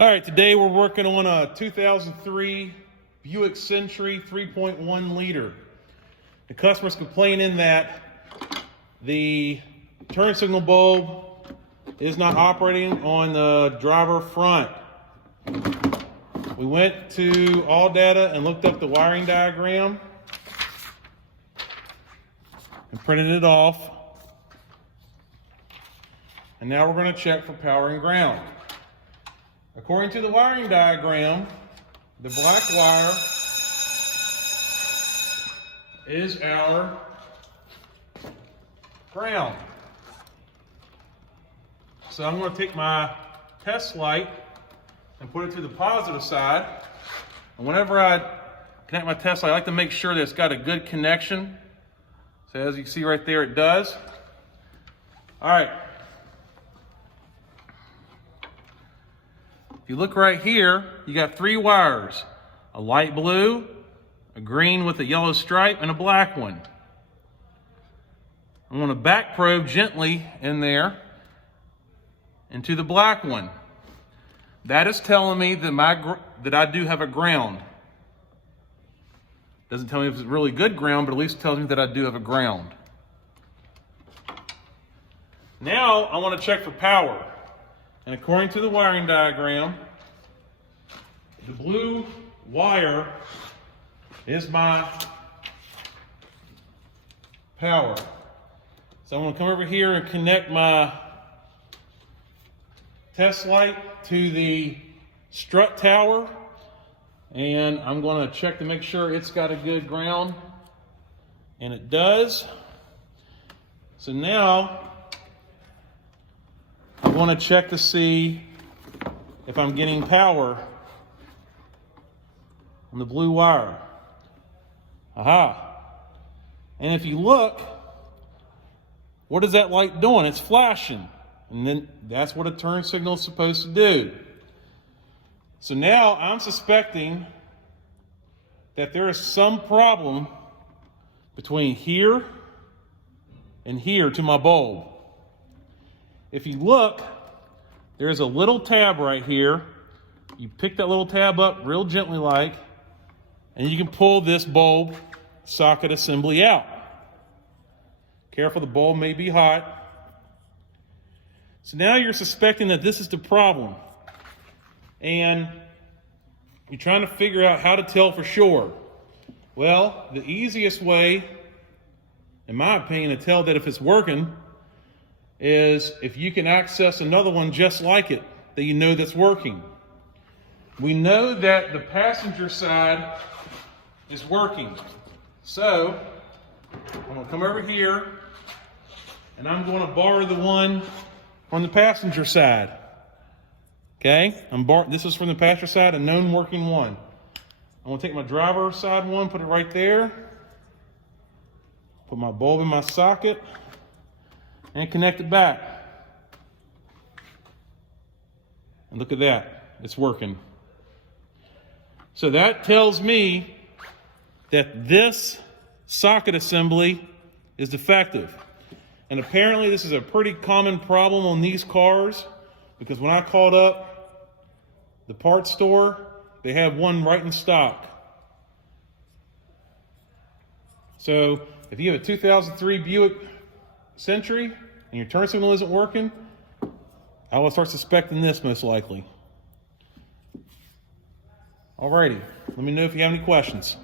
All right, today we're working on a 2003 Buick Century 3.1 liter. The customer's complaining that the turn signal bulb is not operating on the driver front. We went to All Data and looked up the wiring diagram and printed it off. And now we're going to check for power and ground. According to the wiring diagram, the black wire is our ground. So I'm going to take my test light and put it to the positive side. And whenever I connect my test light, I like to make sure that it's got a good connection. So as you can see right there, it does. All right. If you look right here, you got three wires, a light blue, a green with a yellow stripe, and a black one. I'm going to back probe gently in there into the black one. That is telling me that I do have a ground. Doesn't tell me if it's really good ground, but at least tells me that I do have a ground. Now I want to check for power. And according to the wiring diagram, the blue wire is my power. So I'm going to come over here and connect my test light to the strut tower. And I'm going to check to make sure it's got a good ground. And it does. So now I want to check to see if I'm getting power on the blue wire. Aha. And if you look, what is that light doing? It's flashing. And then that's what a turn signal is supposed to do. So now I'm suspecting that there is some problem between here and here to my bulb. If you look, there's a little tab right here. You pick that little tab up real gently like, and you can pull this bulb socket assembly out. Careful, the bulb may be hot. So now you're suspecting that this is the problem. And you're trying to figure out how to tell for sure. Well, the easiest way, in my opinion, to tell that if it's working is if you can access another one just like it, that you know that's working. We know that the passenger side is working. So I'm going to come over here and I'm going to borrow the one from the passenger side. Okay, this is from the passenger side, a known working one. I'm going to take my driver side one, put it right there, put my bulb in my socket, and connect it back. And look at that, it's working. So that tells me that this socket assembly is defective. And apparently this is a pretty common problem on these cars, because when I called up the parts store, they have one right in stock. So if you have a 2003 Buick Century and your turn signal isn't working, I will start suspecting this most likely. Alrighty, let me know if you have any questions.